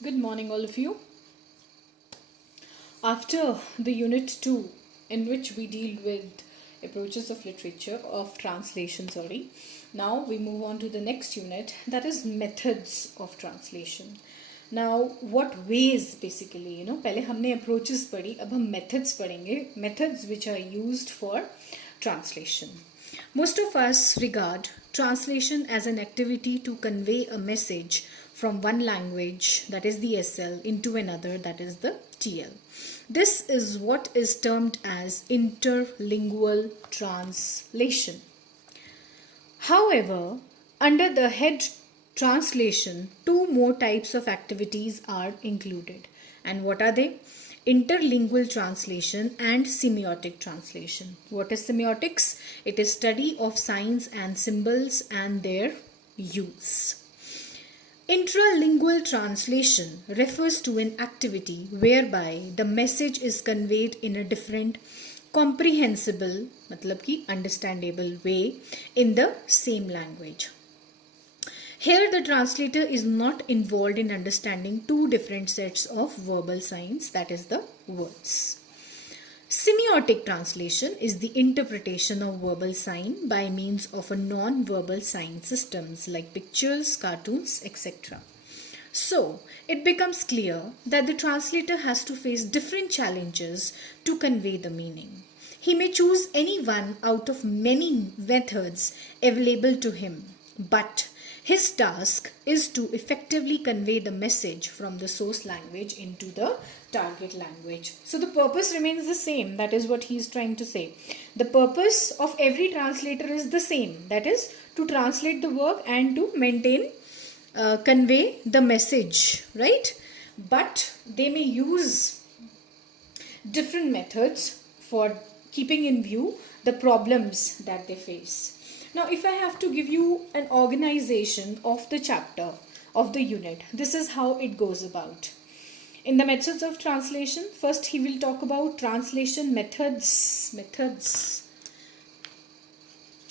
Good morning, all of you. After the Unit 2, in which we deal with approaches of literature, of translation, now we move on to the next unit, that is methods of translation. Now, what ways basically, पहले हमने approaches पढ़ी, अब हम methods पढ़ेंगे, methods which are used for translation. Most of us regard translation as an activity to convey a message from one language, that is the SL, into another, that is the TL. This is what is termed as interlingual translation. However, under the head translation, two more types of activities are included. And what are they? Interlingual translation and semiotic translation. What is semiotics? It is study of signs and symbols and their use. Intralingual translation refers to an activity whereby the message is conveyed in a different comprehensible, मतलब कि understandable way in the same language. Here the translator is not involved in understanding two different sets of verbal signs, that is the words. Semiotic translation is the interpretation of verbal sign by means of a non-verbal sign systems like pictures, cartoons, etc. So, it becomes clear that the translator has to face different challenges to convey the meaning. He may choose any one out of many methods available to him, but his task is to effectively convey the message from the source language into the target language. So the purpose remains the same. That is what he is trying to say. The purpose of every translator is the same. That is to translate the work and to convey the message, right? But they may use different methods for keeping in view the problems that they face. Now, if I have to give you an organization of the chapter, of the unit, this is how it goes about. In the methods of translation, first he will talk about translation methods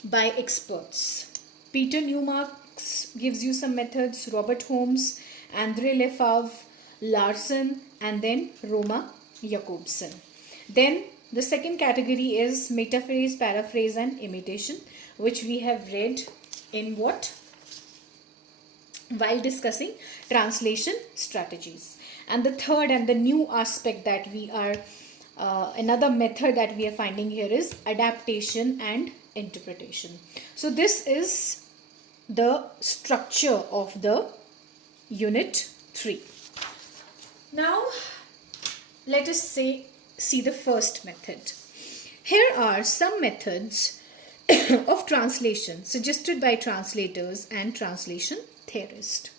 by experts. Peter Newmark gives you some methods, Robert Holmes, André Lefebvre, Larson, and then Roma Jakobsen. Then the second category is metaphrase, paraphrase, and imitation, which we have read in what? While discussing translation strategies. And the third and the new aspect that we are, another method that we are finding here is adaptation and interpretation. So this is the structure of the Unit 3. Now, let us see the first method. Here are some methods of translation suggested by translators and translation theorists.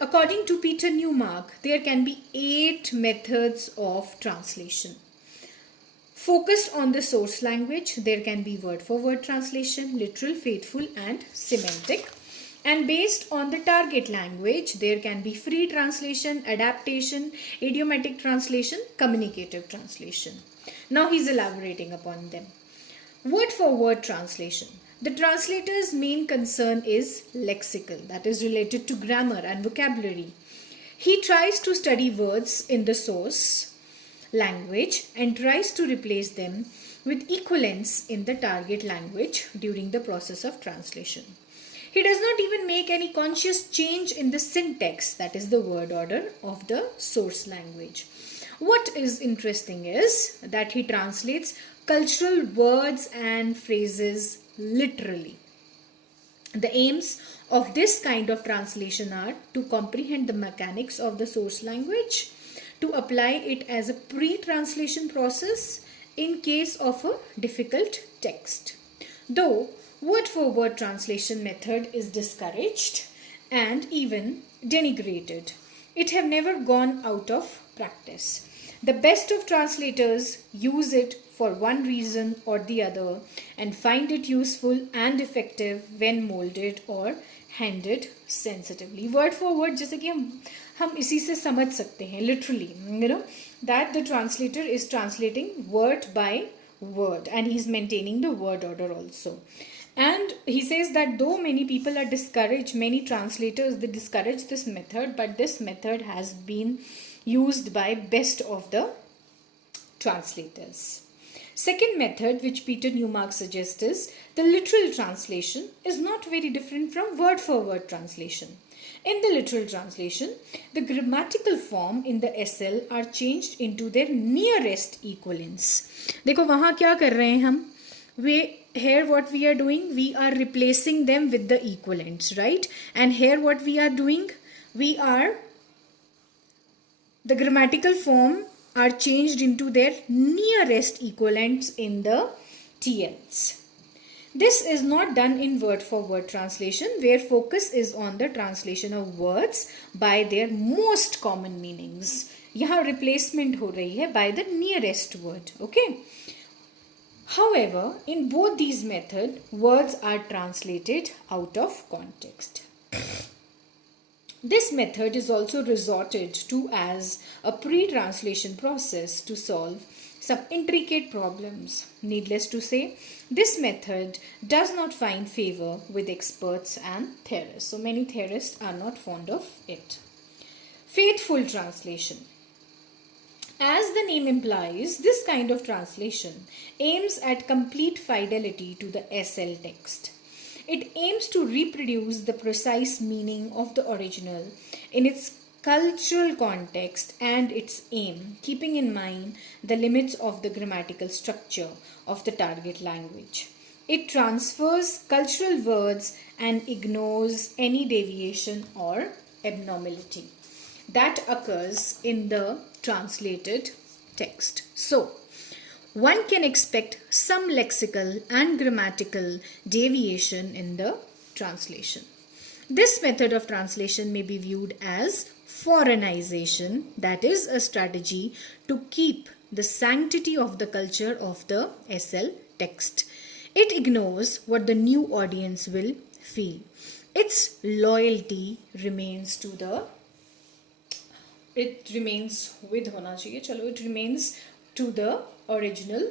According to Peter Newmark, there can be 8 methods of translation. Focused on the source language, there can be word-for-word translation, literal, faithful, and semantic. And based on the target language, there can be free translation, adaptation, idiomatic translation, communicative translation. Now he's elaborating upon them. Word-for-word translation. The translator's main concern is lexical, that is related to grammar and vocabulary. He tries to study words in the source language and tries to replace them with equivalents in the target language during the process of translation. He does not even make any conscious change in the syntax, that is the word order of the source language. What is interesting is that he translates cultural words and phrases literally. The aims of this kind of translation are to comprehend the mechanics of the source language, to apply it as a pre-translation process in case of a difficult text. Though word-for-word translation method is discouraged and even denigrated, it have never gone out of practice. The best of translators use it for one reason or the other and find it useful and effective when molded or handed sensitively. Word for word, जैसे कि हम इसी से समझ सकते हैं literally, that the translator is translating word by word and he is maintaining the word order also. And he says that though many people are discouraged, many translators, they discourage this method, but this method has been used by best of the translators. Second method which Peter Newmark suggests is the literal translation is not very different from word for word translation. In the literal translation, the grammatical form in the SL are changed into their nearest equivalents. देखो वहाँ क्या कर रहे हैं हम? Here what we are doing, we are replacing them with the equivalents, right? And here what we are doing, the grammatical form are changed into their nearest equivalents in the TLs. This is not done in word for word translation, where focus is on the translation of words by their most common meanings. यहाँ replacement हो रही है by the nearest word, okay? However, in both these methods, words are translated out of context. This method is also resorted to as a pre-translation process to solve some intricate problems. Needless to say, this method does not find favor with experts and theorists. So many theorists are not fond of it. Faithful translation. As the name implies, this kind of translation aims at complete fidelity to the SL text. It aims to reproduce the precise meaning of the original in its cultural context and its aim, keeping in mind the limits of the grammatical structure of the target language. It transfers cultural words and ignores any deviation or abnormality that occurs in the translated text. So, one can expect some lexical and grammatical deviation in the translation. This method of translation may be viewed as foreignization, that is a strategy to keep the sanctity of the culture of the SL text. It ignores what the new audience will feel. Its loyalty remains to the it remains to the original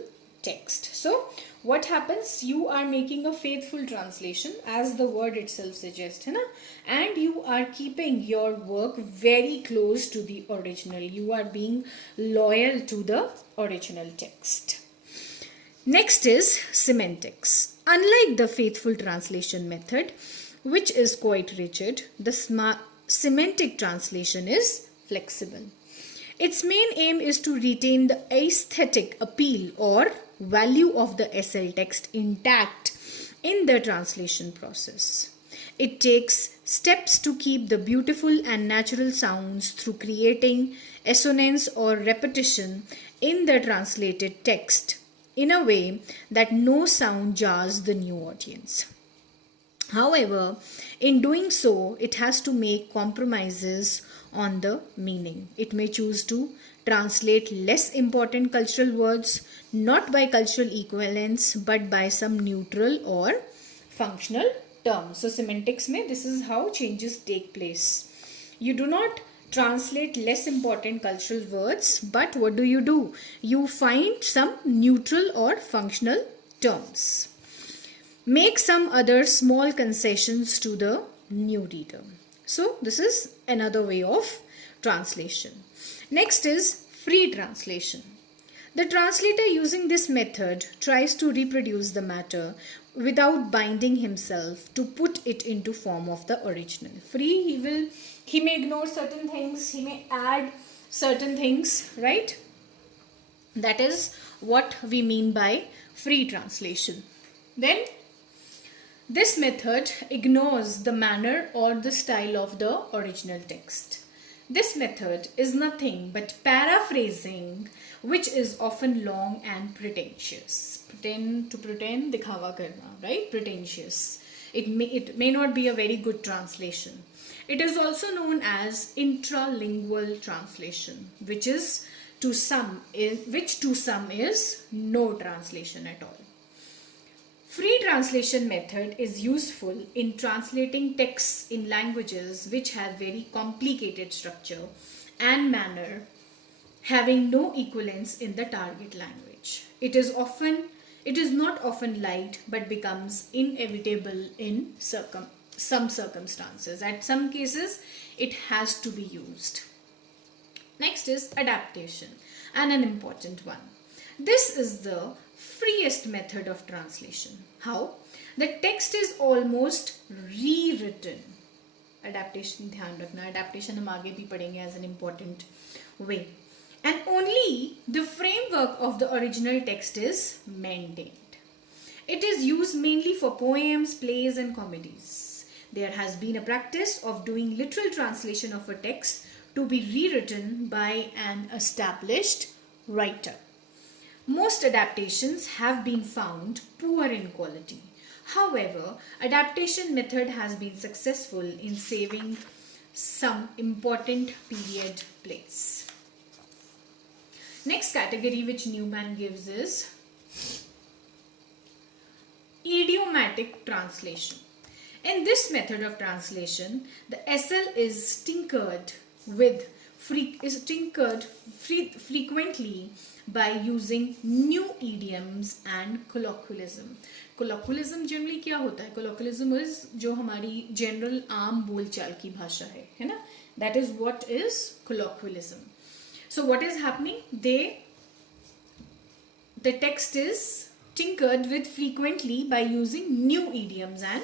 text. So what happens? You are making a faithful translation as the word itself suggests, and you are keeping your work very close to the original. You are being loyal to the original text. Next is semantics. Unlike the faithful translation method, which is quite rigid, the semantic translation is flexible. Its main aim is to retain the aesthetic appeal or value of the SL text intact in the translation process. It takes steps to keep the beautiful and natural sounds through creating assonance or repetition in the translated text in a way that no sound jars the new audience. However, in doing so, it has to make compromises on the meaning. It may choose to translate less important cultural words, not by cultural equivalence, but by some neutral or functional terms. So semantics mein, this is how changes take place. You do not translate less important cultural words, but what do? You find some neutral or functional terms. Make some other small concessions to the new reader. So this is another way of translation. Next is free translation. The translator using this method tries to reproduce the matter without binding himself to put it into form of the original. Free, he may ignore certain things, he may add certain things, right? That is what we mean by free translation. Then this method ignores the manner or the style of the original text. This method is nothing but paraphrasing, which is often long and pretentious. Pretend, dikhawa karna, right? Pretentious. It may not be a very good translation. It is also known as intralingual translation, which to some is no translation at all. Free translation method is useful in translating texts in languages which have very complicated structure and manner, having no equivalence in the target language. It It is not often liked but becomes inevitable in some circumstances. At some cases, it has to be used. Next is adaptation, and an important one. This is the freest method of translation. How? The text is almost rewritten. Adaptation ध्यान रखना, adaptation हम आगे भी पढ़ेंगे as an important way. And only the framework of the original text is maintained. It is used mainly for poems, plays and comedies. There has been a practice of doing literal translation of a text to be rewritten by an established writer. Most adaptations have been found poor in quality. However, adaptation method has been successful in saving some important period plays. Next category which Newman gives is idiomatic translation. In this method of translation, the SL is tinkered frequently by using new idioms and colloquialism. Colloquialism generally क्या होता है? Colloquialism is जो हमारी general आम बोलचाल की भाषा है ना? That is what is colloquialism. So what is happening? The text is tinkered with frequently by using new idioms, and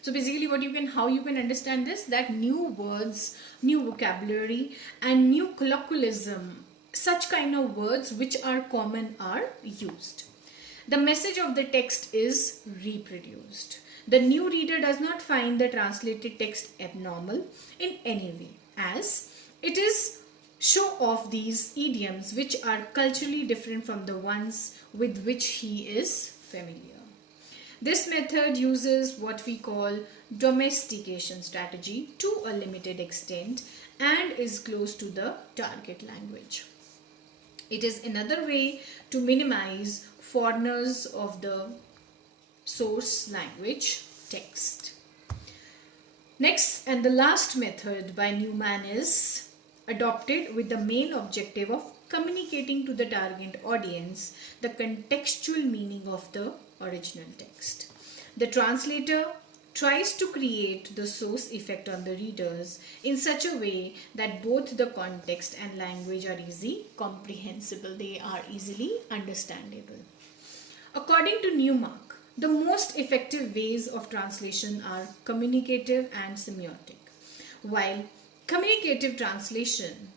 so basically how you can understand this, that new words, new vocabulary and new colloquialism, such kind of words which are common are used. The message of the text is reproduced. The new reader does not find the translated text abnormal in any way, as it is show off these idioms which are culturally different from the ones with which he is familiar. This method uses what we call domestication strategy to a limited extent and is close to the target language. It is another way to minimize foreigners of the source language text. Next and the last method by Newman is adopted with the main objective of communicating to the target audience the contextual meaning of the original text. The translator tries to create the source effect on the readers in such a way that both the context and language are easy comprehensible. They are easily understandable. According to Newman, the most effective ways of translation are communicative and semiotic. While communicative translation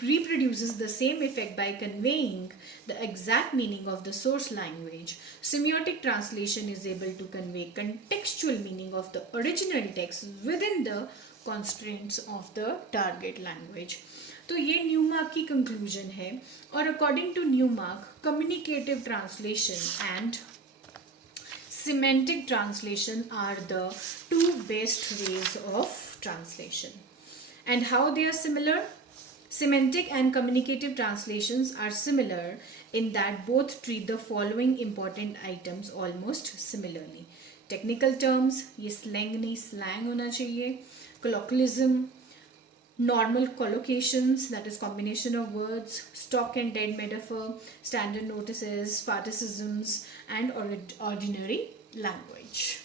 reproduces the same effect by conveying the exact meaning of the source language, semiotic translation is able to convey contextual meaning of the original text within the constraints of the target language. तो ये Newmark की conclusion है, और according to Newmark communicative translation and semantic translation are the two best ways of translation. And how they are similar? Semantic and communicative translations are similar in that both treat the following important items almost similarly. Technical terms, ये slang नहीं slang होना चाहिए. Colloquialism, normal collocations, that is combination of words, stock and dead metaphor, standard notices, participiums and ordinary language.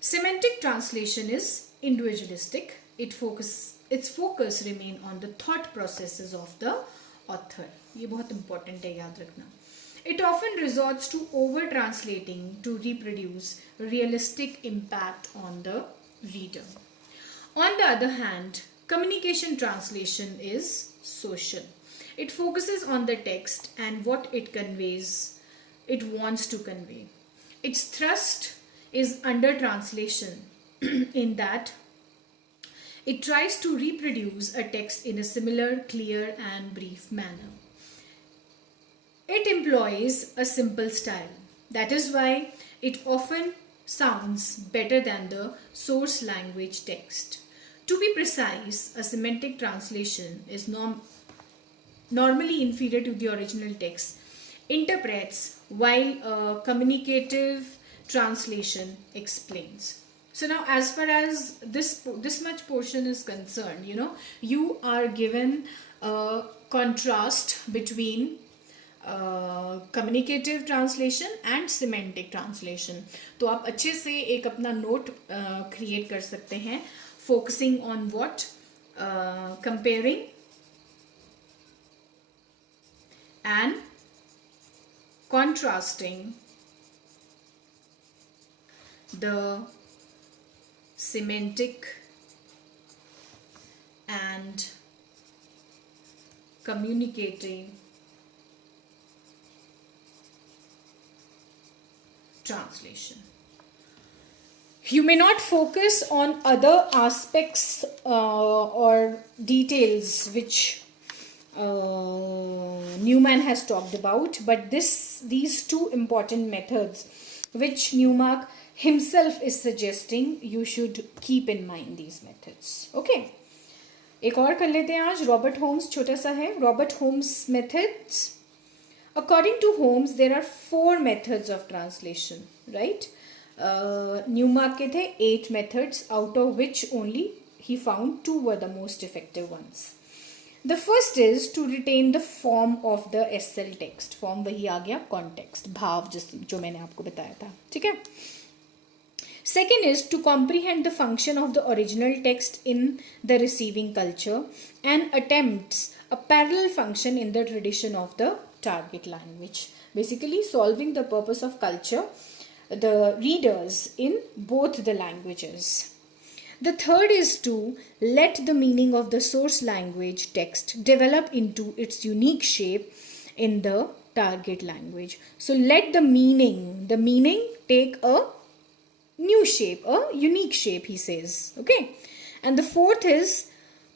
Semantic translation is individualistic. Its focus remain on the thought processes of the author. ये बहुत important है, याद रखना. It often resorts to over translating to reproduce realistic impact on the reader. On the other hand, communication translation is social. It focuses on the text and what it conveys, it wants to convey. Its thrust is under translation in that it tries to reproduce a text in a similar, clear and brief manner. It employs a simple style. That is why it often sounds better than the source language text. To be precise, a semantic translation is normally inferior to the original text, interprets, while a communicative translation explains. So now as far as this much portion is concerned, you are given a contrast between communicative translation and semantic translation. तो आप अच्छे से एक अपना note create कर सकते हैं, focusing on what, comparing and contrasting the semantic and communicating translation. You may not focus on other aspects or details which Newman has talked about, but these two important methods which Newmark himself is suggesting, you should keep in mind these methods. Okay, एक और कर लेते हैं आज. Robert Holmes छोटा सा है. Robert Holmes methods. According to Holmes, there are 4 methods of translation, right? Newmark के थे 8 methods, out of which only he found 2 were the most effective ones. The first is to retain the form of the SL text. Form वही आ गया, context, भाव जो मैंने आपको बताया था, ठीक है. Second is to comprehend the function of the original text in the receiving culture and attempts a parallel function in the tradition of the target language. Basically solving the purpose of culture, the readers in both the languages. The third is to let the meaning of the source language text develop into its unique shape in the target language. So let the meaning take a new shape, a unique shape, he says. Okay. And the fourth is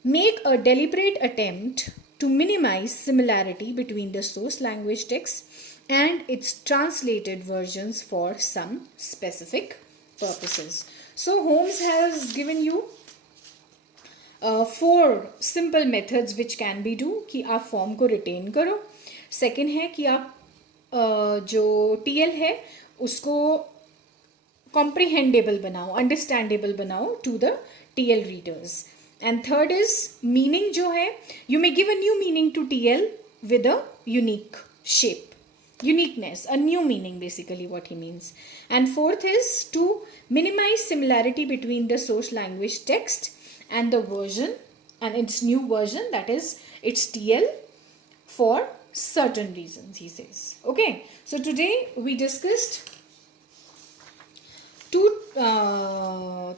make a deliberate attempt to minimize similarity between the source language text and its translated versions for some specific purposes. So Holmes has given you 4 simple methods which can be do कि आप form को retain करो. Second है कि आप जो TL है उसको कॉम्प्रिहेंडेबल बनाओ, अंडरस्टैंडेबल बनाओ to the TL readers. And third is meaning जो है, you may give a new meaning to TL with a unique shape, uniqueness, a new meaning, basically what he means. And fourth is to minimize similarity between the source language text and the version and its new version, that is its TL, for certain reasons, he says. Okay, so today we discussed 2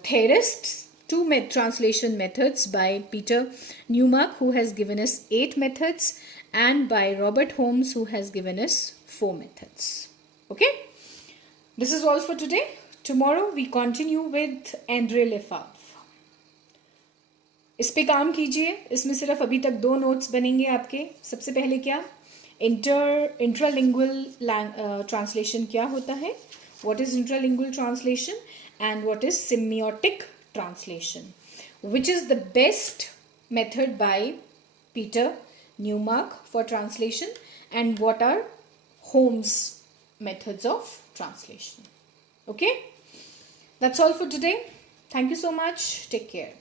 theorists, 2 translation methods by Peter Newmark, who has given us 8 methods, and by Robert Holmes, who has given us 4 methods. Okay, this is all for today. Tomorrow we continue with Andre Lefebvre. इस पे काम कीजिए. इसमें सिर्फ अभी तक 2 notes बनेंगे आपके. सबसे पहले क्या, इंट्रालिंगुअल ट्रांसलेशन क्या होता है, what is intralingual translation, and what is semiotic translation, which is the best method by Peter Newmark for translation, and what are Holmes' methods of translation. Okay, that's all for today. Thank you so much. Take care.